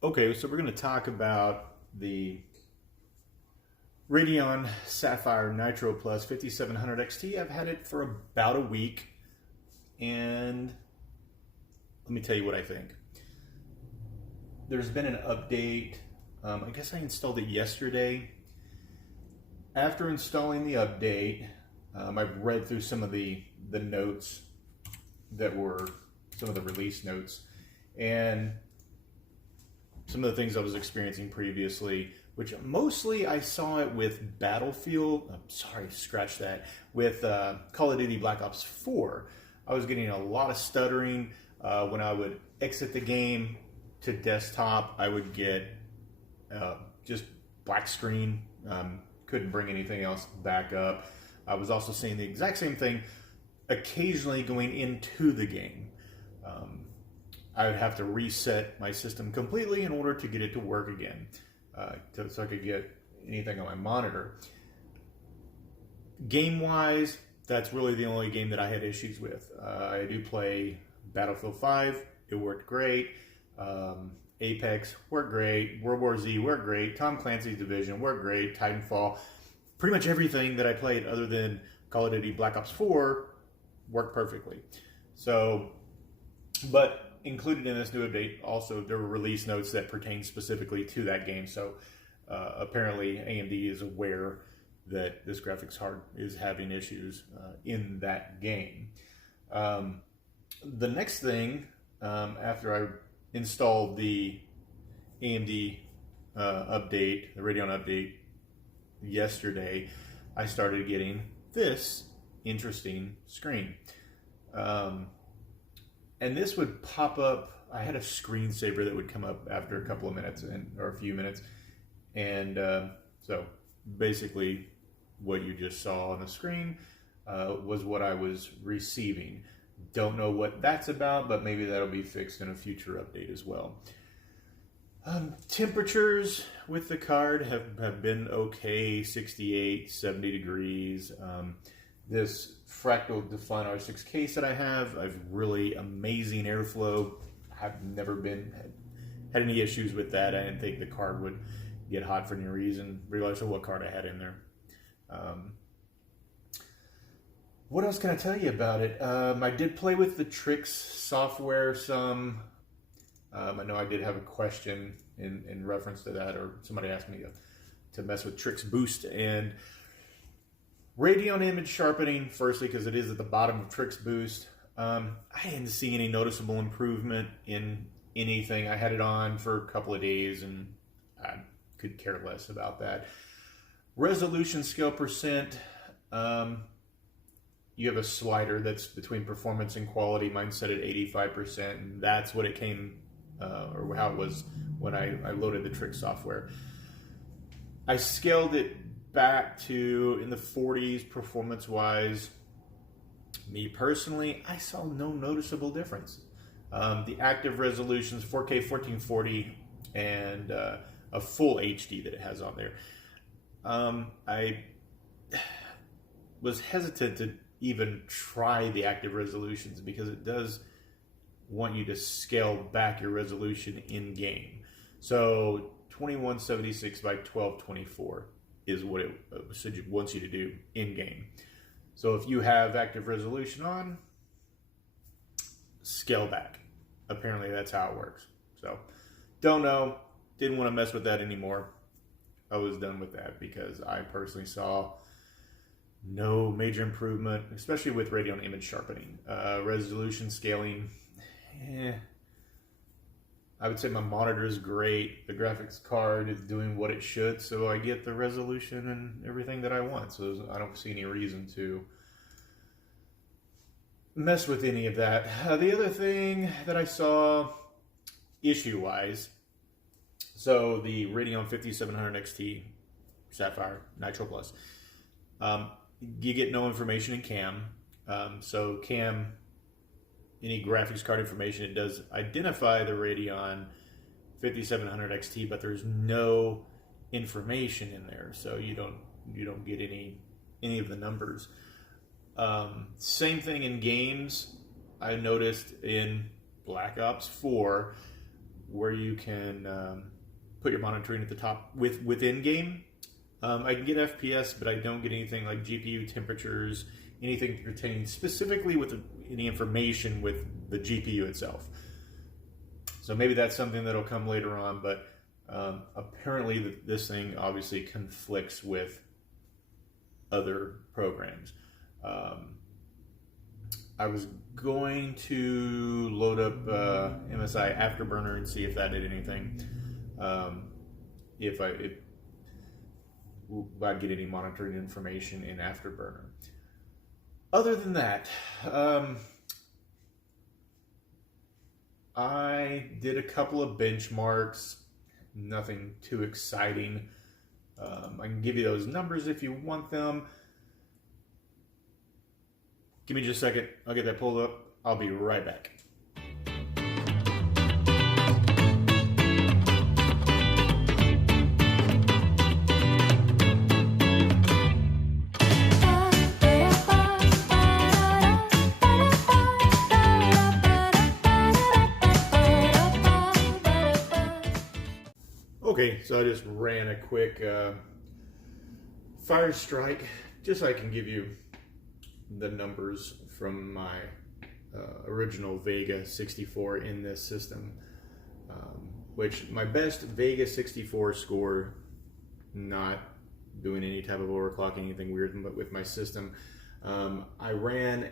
Okay, so we're going to talk about the Radeon Sapphire Nitro Plus 5700 XT. I've had it for about a week, and let me tell you what I think. There's been an update. I guess I installed it yesterday. After installing the update, I've read through some of the notes that were some of the release notes, and some of the things I was experiencing previously, which mostly I saw it with Battlefield, scratch that, with Call of Duty Black Ops 4. I was getting a lot of stuttering. When I would exit the game to desktop, I would get just black screen, couldn't bring anything else back up. I was also seeing the exact same thing occasionally going into the game. I would have to reset my system completely in order to get it to work again, so I could get anything on my monitor. Game-wise, that's really the only game that I had issues with. I do play Battlefield 5, it worked great. Apex worked great. World War Z worked great. Tom Clancy's Division worked great. Titanfall, pretty much everything that I played other than Call of Duty Black Ops 4 worked perfectly. So, but included in this new update, also there were release notes that pertain specifically to that game. So apparently AMD is aware that this graphics card is having issues in that game. The next thing, after I installed the AMD update, the Radeon update yesterday, I started getting this interesting screen. And this would pop up. I had a screensaver that would come up after a couple of minutes or a few minutes. And so basically what you just saw on the screen was what I was receiving. Don't know what that's about, but maybe that'll be fixed in a future update as well. Temperatures with the card have been okay, 68, 70 degrees. This Fractal Define R6 case that I have really amazing airflow. I've never had any issues with that. I didn't think the card would get hot for any reason, regardless of what card I had in there. What else can I tell you about it? I did play with the Trix software some. I know I did have a question in reference to that, or somebody asked me to mess with Trix Boost and Radeon image sharpening, firstly, because it is at the bottom of Trix Boost. I didn't see any noticeable improvement in anything. I had it on for a couple of days and I could care less about that. Resolution scale percent, you have a slider that's between performance and quality. Mine's set at 85%, and that's what it came, or how it was when I loaded the Trix software. I scaled it back to in the 40s performance-wise. Me personally, I saw no noticeable difference. The active resolutions, 4K 1440, and a full HD that it has on there. I was hesitant to even try the active resolutions because it does want you to scale back your resolution in game. So 2176 by 1224 is what it wants you to do in game. So if you have active resolution on, scale back. Apparently that's how it works. So don't know, didn't want to mess with that anymore. I was done with that because I personally saw no major improvement, especially with Radeon image sharpening. Resolution scaling, I would say my monitor is great. The graphics card is doing what it should, so I get the resolution and everything that I want. So I don't see any reason to mess with any of that. The other thing that I saw issue-wise, so the Radeon 5700 XT Sapphire Nitro Plus, you get no information in CAM. So CAM, any graphics card information, it does identify the Radeon 5700 XT, but there's no information in there, so you don't get any of the numbers. Same thing in games. I noticed in Black Ops 4, where you can put your monitoring at the top within game. I can get FPS, but I don't get anything like GPU temperatures, anything pertaining specifically with any information with the GPU itself. So maybe that's something that'll come later on, but apparently this thing obviously conflicts with other programs. I was going to load up MSI Afterburner and see if that did anything. If I'd get any monitoring information in Afterburner. Other than that, I did a couple of benchmarks, nothing too exciting. I can give you those numbers if you want them. Give me just a second, I'll get that pulled up. I'll be right back. Okay, so I just ran a quick fire strike, just so I can give you the numbers from my original Vega 64 in this system, which my best Vega 64 score, not doing any type of overclocking, anything weird with my system, I ran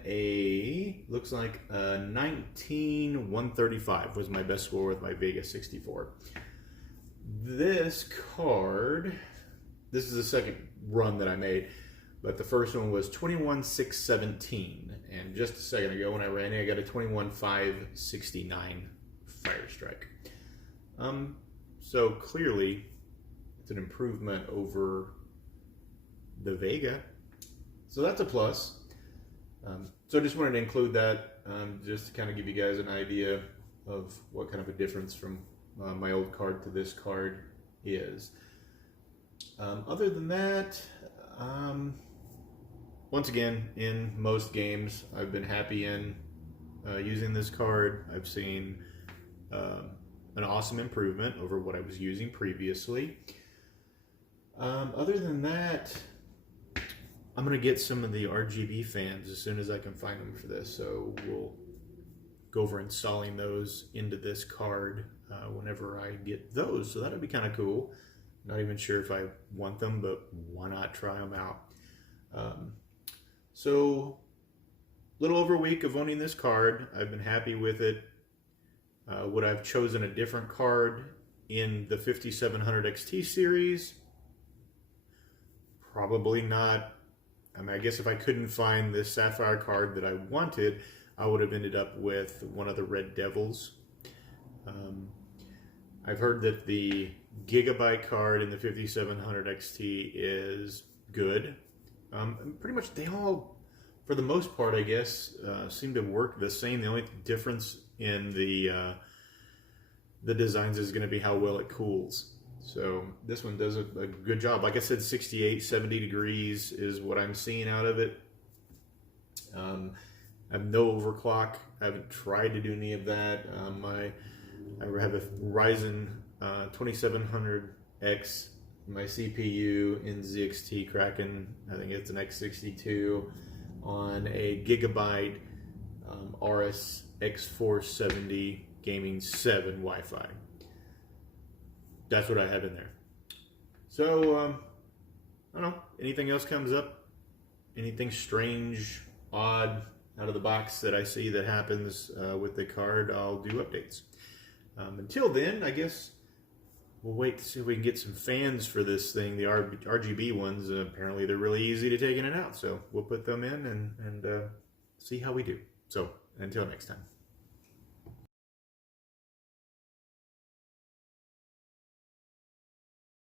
looks like a 19135 was my best score with my Vega 64. This card, this is the second run that I made, but the first one was 21,617, and just a second ago when I ran it, I got a 21,569 fire strike. So clearly, it's an improvement over the Vega, so that's a plus. So I just wanted to include that, just to kind of give you guys an idea of what kind of a difference from my old card to this card is. Other than that, once again, in most games, I've been happy in using this card. I've seen an awesome improvement over what I was using previously. Other than that, I'm going to get some of the RGB fans as soon as I can find them for this. So we'll go over installing those into this card whenever I get those. So that'll be kind of cool. Not even sure if I want them, but why not try them out? So a little over a week of owning this card. I've been happy with it. Would I have chosen a different card in the 5700 XT series? Probably not. I mean, I guess if I couldn't find this Sapphire card that I wanted, I would have ended up with one of the Red Devils. I've heard that the Gigabyte card in the 5700 XT is good. Pretty much they all, for the most part, I guess, seem to work the same. The only difference in the designs is going to be how well it cools. So this one does a good job. Like I said, 68, 70 degrees is what I'm seeing out of it. I have no overclock. I haven't tried to do any of that. I have a Ryzen 2700X, my CPU in ZXT Kraken. I think it's an X62 on a Gigabyte RS X470 Gaming 7 Wi-Fi. That's what I have in there. So, I don't know. Anything else comes up? Anything strange, odd, out of the box that I see that happens with the card, I'll do updates. Until then, I guess we'll wait to see if we can get some fans for this thing. The RGB ones, apparently they're really easy to take in and out. So we'll put them in and see how we do. So until next time.